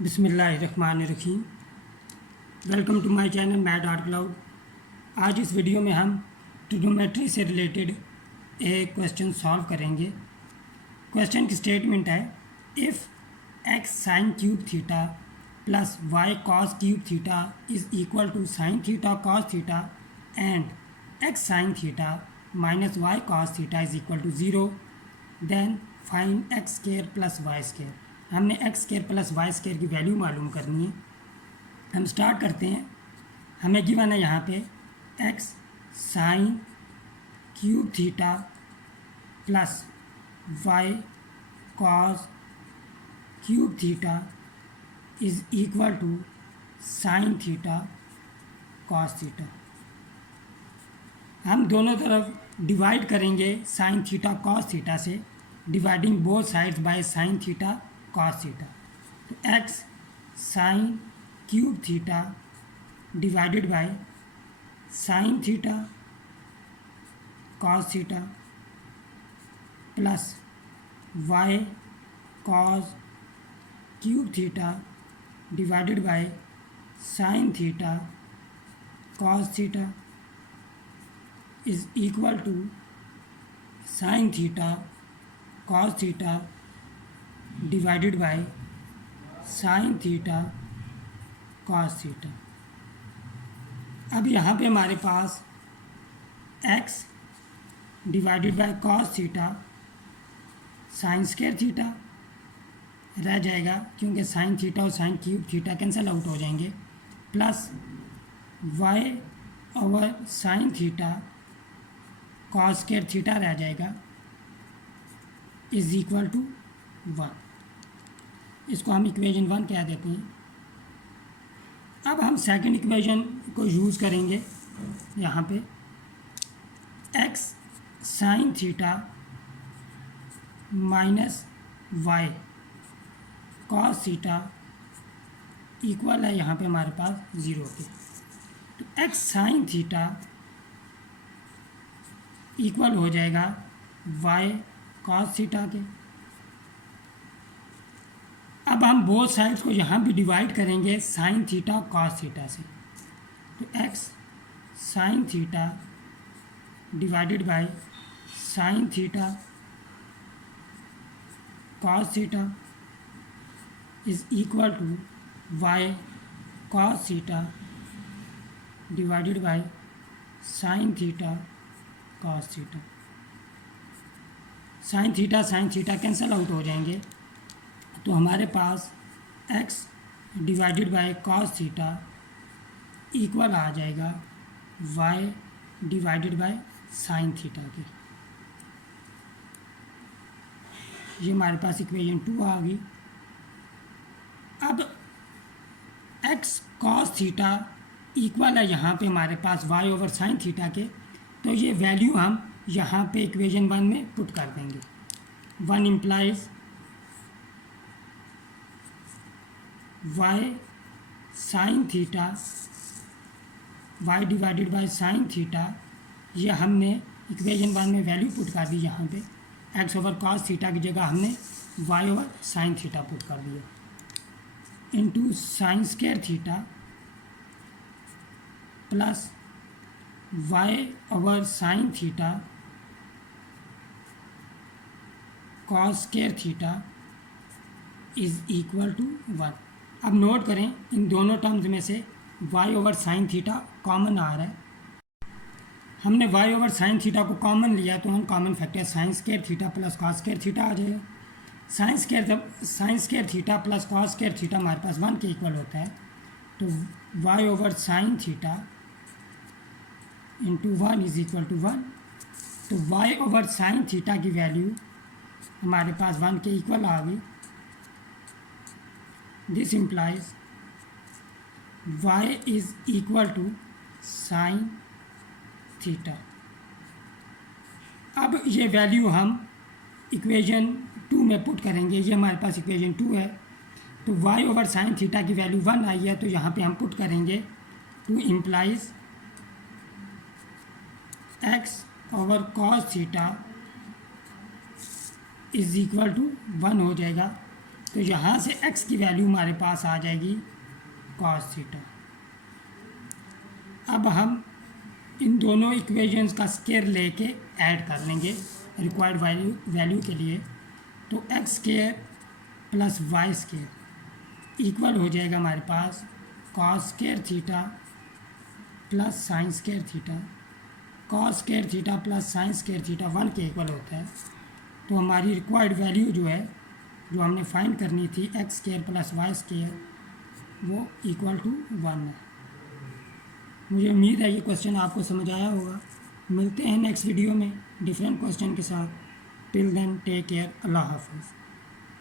बिस्मिल्लाहिर्रहमानिर्रहीम। Welcome to my channel mad art cloud. आज इस वीडियो में हम ट्रिग्नोमेट्री से रिलेटेड एक क्वेश्चन सॉल्व करेंगे। क्वेश्चन की स्टेटमेंट है, if x sine cube theta plus y cos cube theta is equal to sine theta cos theta and x sine theta minus Y cos theta is equal to zero, then find x square plus y square. हमने x square plus y square की value मालूम करनी है। हम start करते हैं। हमें given है यहाँ पे x sine cube theta plus y cos cube theta is equal to sine theta cos theta. हम दोनों तरफ डिवाइड करेंगे साइन थीटा कॉस थीटा से, dividing both sides by sine theta cos theta. तो x sine cube theta divided by sine theta cos theta plus y cos cube theta divided by sine theta cos theta is equal to sine theta cos theta divided by sine theta cos theta. अब यहाँ पे हमारे पास x divided by cos theta sign square theta रह जाएगा, क्योंकि sine theta और sign cube theta cancel out हो जाएंगे, plus y over sine theta cos square theta रह जाएगा इज़ इक्वल टू 1। इसको हम इक्वेशन 1 कह देते हैं। अब हम सेकंड इक्वेशन को यूज़ करेंगे। यहाँ पे x sine theta minus Y cos theta equal है यहाँ पे हमारे पास 0 के। तो एक्स साइन थीटा इक्वल हो जाएगा वाई कॉस थीटा के। अब हम बोथ साइड्स को यहाँ भी डिवाइड करेंगे साइन थीटा कॉस थीटा से। तो x sine theta divided by sine theta cos theta is equal to y cos theta divided by sine theta cos theta. Sine theta cancel out हो जाएंगे, तो हमारे पास x divided by cos theta equal आ जाएगा y divided by sine theta के। ये हमारे पास इक्वेशन 2 आ गई। अब x कॉस थीटा इक्वल है यहाँ पे हमारे पास y ओवर साइन थीटा के, तो ये वैल्यू हम यहाँ पे इक्वेशन 1 में पुट कर देंगे। 1 implies y sine theta y divided by sine theta, ये हमने इक्वेशन 1 में वैल्यू पुट कर दी। यहाँ पे x ओवर कॉस थीटा की जगह हमने y over sine theta put कर दिया, into sine square theta plus y over sine theta cos square theta is equal to 1। अब नोट करें, इन दोनों टर्म्स में से y over sine theta common आ रहा है। हमने y ओवर साइन थीटा को कॉमन लिया, तो हम common factor sine square theta plus cos square theta आ जाएगा। Sine square theta plus cos square theta हमारे पास 1 के इक्वल होता है, तो y over sine theta into 1 is equal to 1। तो y ओवर साइन थीटा की वैल्यू हमारे पास 1 के इक्वल आ गई। This implies y is equal to sine theta. अब ये वैल्यू हम इक्वेशन 2 में पुट करेंगे। ये हमारे पास इक्वेशन 2 है, तो y ओवर साइन थीटा की वैल्यू 1 आई है, तो यहाँ पे हम पुट करेंगे 2 implies x over cos theta is equal to 1 हो जाएगा। तो यहाँ से x की वैल्यू हमारे पास आ जाएगी cos थीटा। अब हम इन दोनों इक्वेशंस का स्क्वायर लेके ऐड कर लेंगे रिक्वायर्ड वैल्यू के लिए। तो x square plus Y square equal हो जाएगा हमारे पास cos square theta plus sine square theta. Cos square theta plus sine square theta 1 के इक्वल होता है। तो हमारी रिक्वायर्ड वैल्यू जो है, जो हमने फाइंड करनी थी, X square plus Y square, वो इक्वल टू 1 है। मुझे उम्मीद है ये क्वेश्चन आपको समझ आया होगा। मिलते हैं नेक्स्ट वीडियो में डिफरेंट क्वेश्चन के साथ। टिल देन टेक केयर, अल्लाह हाफ़िज़।